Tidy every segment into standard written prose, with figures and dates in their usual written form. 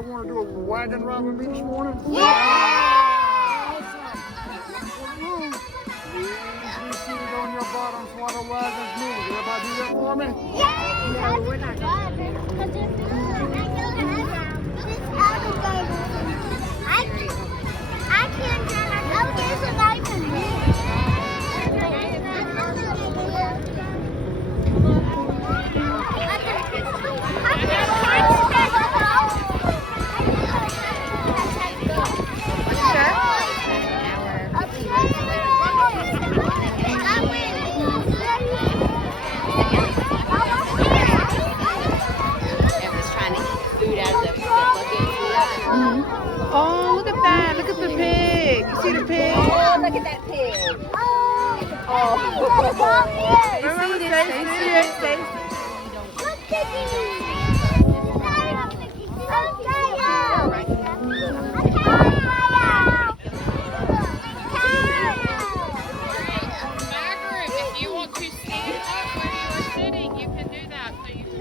that want to do a wagon ride with me this morning? Yeah! Awesome. Be seated on your bottoms while the wagon's moving. Everybody do that for me? Yeah! No, we're not driving. I can't drive. Oh, there's a light for me. Oh, look at that. Look at the pig. You see the pig? Oh, look at that pig. Oh. Remember Stacy? Look, Piggy. Margaret, if you want to stand up where you are sitting, you can do that. So you can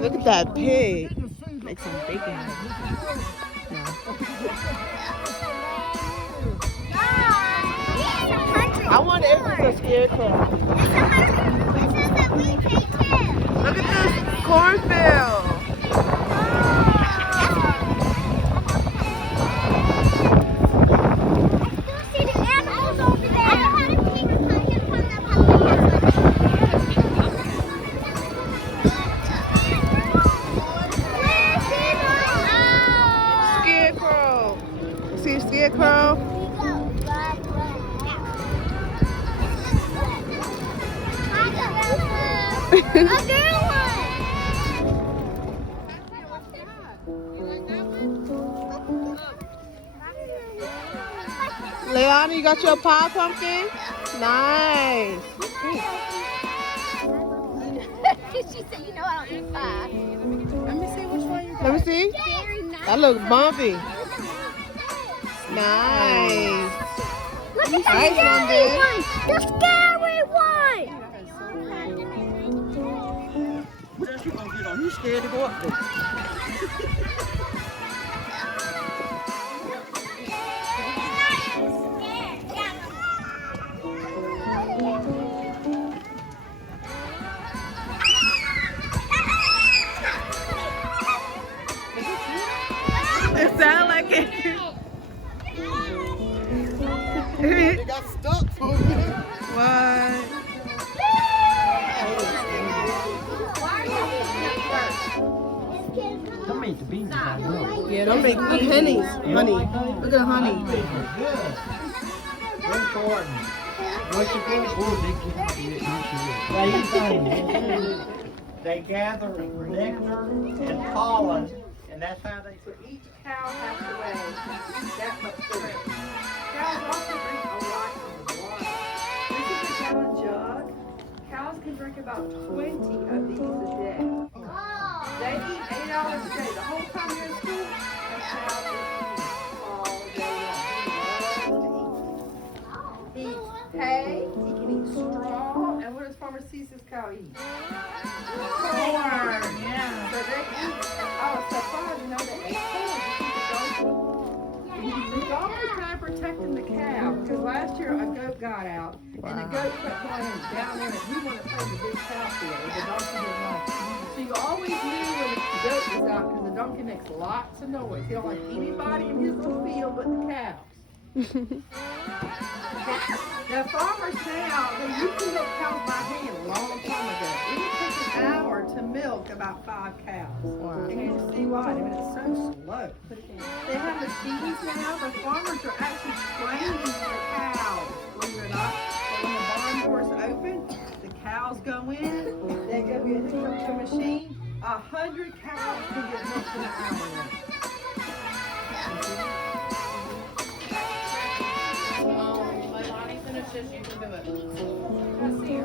Look at that pig. Make some bacon. I wonder if it's a scarecrow. Look at this cornfield. Scarecrow. See a scarecrow? A girl Leilani, you got your pie pumpkin? Nice. She said, you know I don't eat pie. Let me see which one you got. Let me see. That looks bumpy. Nice. Look at the Nice, scary Monday. one. The scary one. What else you gonna get on? You scared to go up there? It sounds like it. They got stuck for me. What? Don't make the beans, I know. Yeah, don't make good pennies. Honey. Look at the honey. They gather nectar and pollen, and that's how they. So each cow has to weigh that much food. Cows also drink a lot of water. This is a gallon jug. Cows can drink about 20 of these a day. They eat 8 hours a day. The whole time you're in school, a cow is eating all day long. He loves to eat. He eats hay, he can eat straw, and what does Farmer Caesar's cow eat? Corn. Yeah. So they eat. Oh, so far you know they ate corn. The donkey's kind of protecting the cow because last year a goat got out and the goat kept going down there and he wanted to play the big cow field. The donkey didn't like it. So you always knew when the goat was out because the donkey makes lots of noise. He don't like anybody in his little field but the cows. The farmers now, they used to milk cows by hand a long time ago. It would take an hour to milk about 5 cows. And you see why? I mean, it's so slow. They have machines now. The farmers are actually training the cows, believe it or not. So when the barn doors open, the cows go in, they go get hooked up to a machine. 100 cows can get milked in an hour now. Oh my says you can do it.